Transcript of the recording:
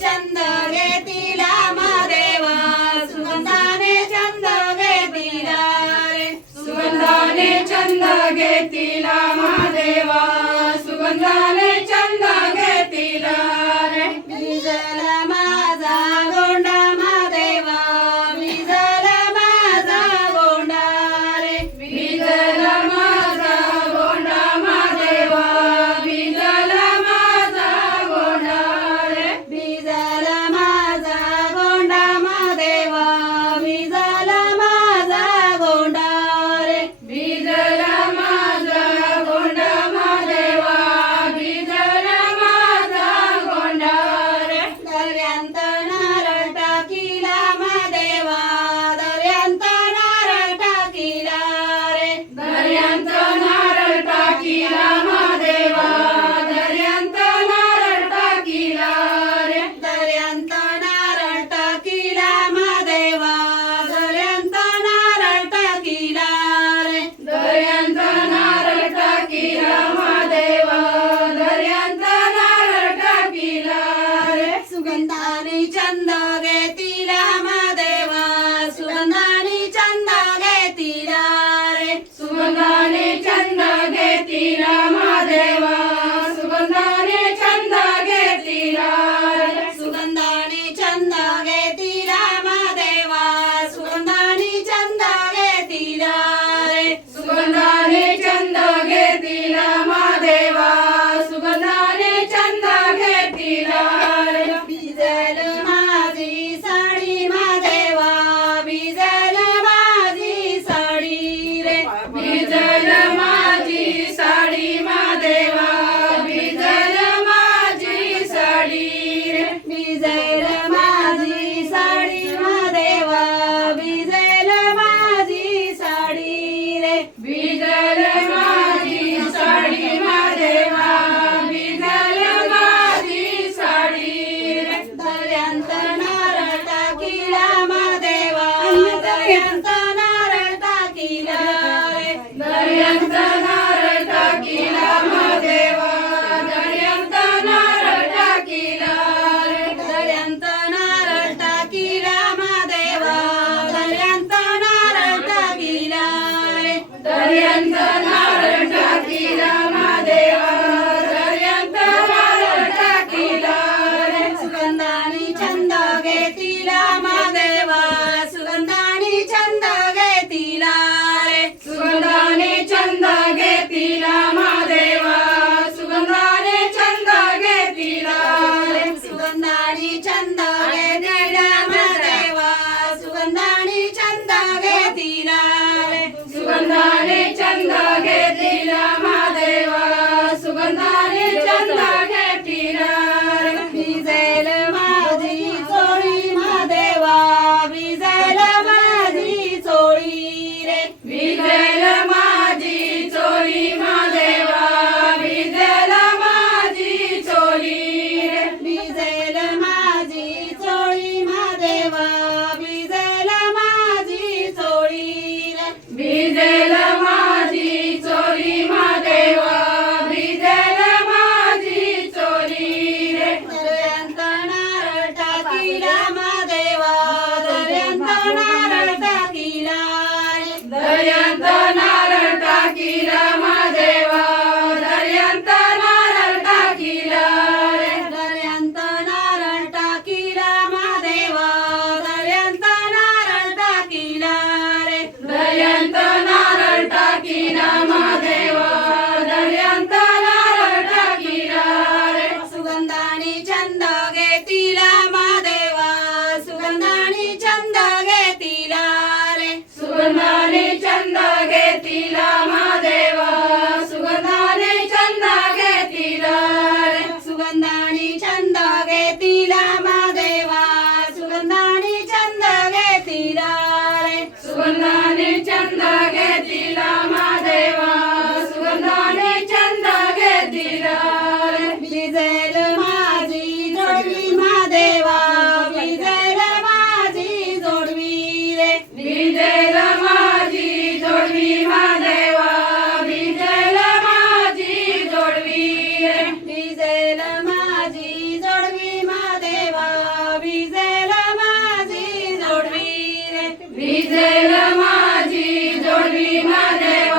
ಚಂದಗೆ ತಿ You. दर्यांत night. ಚಂದಗೆ ತಿ Maria.